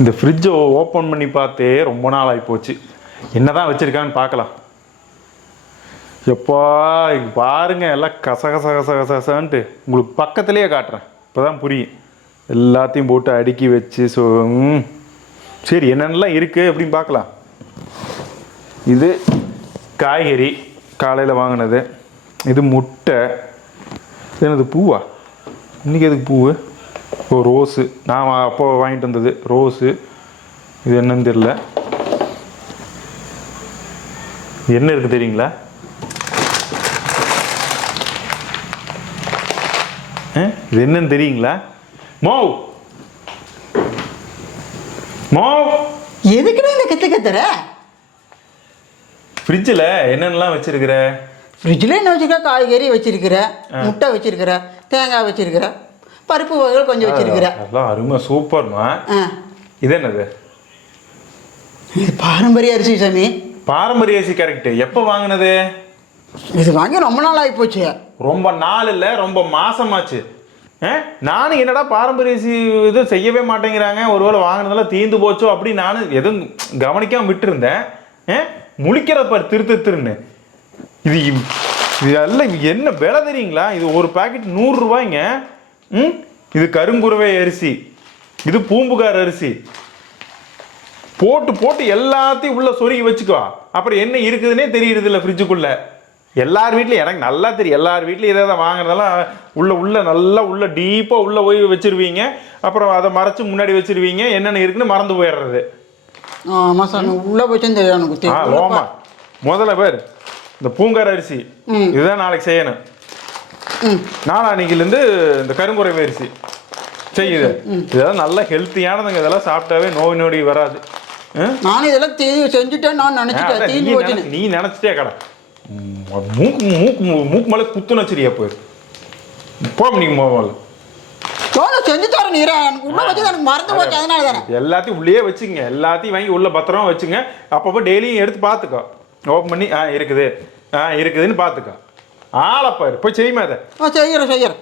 இந்த ஃப்ரிட்ஜை ஓப்பன் பண்ணி பார்த்தே ரொம்ப நாள் ஆகி போச்சு. என்னதான் வச்சிருக்கான்னு பார்க்கலாம். எப்பா பாருங்க, எல்லாம் கசகசன்ட்டு உங்களுக்கு பக்கத்துலேயே காட்டுறேன், இப்போதான் புரியும். எல்லாத்தையும் போட்டு அடுக்கி வச்சு சரி என்னென்னலாம் இருக்குது அப்படின்னு பார்க்கலாம். இது காய்கறி காலையில் வாங்கினது. இது முட்டை. என்னது பூவா? இன்றைக்கி எதுக்கு பூவு? ஓ ரோஸு, நான் அப்போ வாங்கிட்டு வந்தது ரோஸு. இது என்னன்னு தெரியல. என்ன இருக்குது தெரியுங்களா? இது என்னன்னு தெரியுங்களா? மோவ் மோவ் எதுக்குடா இந்த கத்துற? ஃப்ரிட்ஜில் என்னென்னலாம் வச்சிருக்கிற? ஃப்ரிட்ஜில் என்ன வச்சுருக்க? காய்கறி வச்சிருக்கிற, முட்டை வச்சிருக்கிற, தேங்காய் வச்சிருக்கிற, பருப்பு வகைகள் கொஞ்சம் வச்சிருக்கிற. அதெல்லாம் அருமை, சூப்பர்மா. இது என்னது? இது பாரம்பரிய அரிசி சாமி. பாரம்பரிய அரிசி கரெக்டு. எப்போ வாங்கினது? இது வாங்கி ரொம்ப நாள் ஆகி போச்சு. ரொம்ப நாள் இல்லை, ரொம்ப மாசமாச்சு. நானும் என்னடா பாரம்பரிய அரிசி இது செய்யவே மாட்டேங்கிறாங்க, ஒருவேளை வாங்கினதெல்லாம் தீர்ந்து போச்சோ அப்படின்னு நானும் எதுவும் கவனிக்காமல் விட்டுருந்தேன். முழிக்கிறப்ப திருன்னு இது இதெல்லாம் என்ன விலை தெரியுங்களா? இது ஒரு பாக்கெட் 100 ரூபாய்ங்க. இது கருங்குருவை அரிசி, இது பூம்புகார் அரிசி. போட்டு போட்டு எல்லாத்தையும் உள்ள சொருகி வச்சுக்கோ. அப்புறம் என்ன இருக்குதுன்னே தெரியுது இல்லை ஃப்ரிட்ஜுக்குள்ள. எல்லார் வீட்லையும் எனக்கு நல்லா தெரியும், எல்லார் வீட்லையும் இதை வாங்குறதெல்லாம் உள்ள நல்லா உள்ள டீப்பாக உள்ள போய் வச்சிருவீங்க. அப்புறம் அதை மறைச்சு முன்னாடி வச்சிருவீங்க, என்னென்ன இருக்குன்னு மறந்து போயிடுறது. ஆமாம் சாமி, உள்ளே போச்சுன்னு தெரியும் எனக்கு. ஓமா முதல்ல பேர் இந்த பூங்கார் அரிசி இதுதான் நாளைக்கு செய்யணும். நாளான்னைக்குலேருந்து இந்த கருங்குறைவை அரிசி செய்யுது. இதெல்லாம் நல்லா ஹெல்த்தியானதுங்க. இதெல்லாம் சாப்பிட்டாவே நோய் நொடி வராது. நானும் இதெல்லாம் செஞ்சுட்டேன் நான் நினச்சிட்டேன். நீ நினச்சிட்டே கடை மூக்கு மேலே குத்துன்னு வச்சிருக்கியா போய் போ. நீங்க முதல்ல செஞ்சு தரேன். உள்ள வச்சு எனக்கு மறந்து போச்சு, அதனால தானே. எல்லாத்தையும் உள்ளே வச்சுங்க, எல்லாத்தையும் வாங்கி உள்ள பத்திரமா வச்சுங்க. அப்பப்போ டெய்லியும் எடுத்து பார்த்துக்கோ, ஓப்பன் பண்ணி இருக்குதுன்னு பார்த்துக்கோ. ஆளப்பாரு போய் செய்யுமா அதை? செய்யறேன்.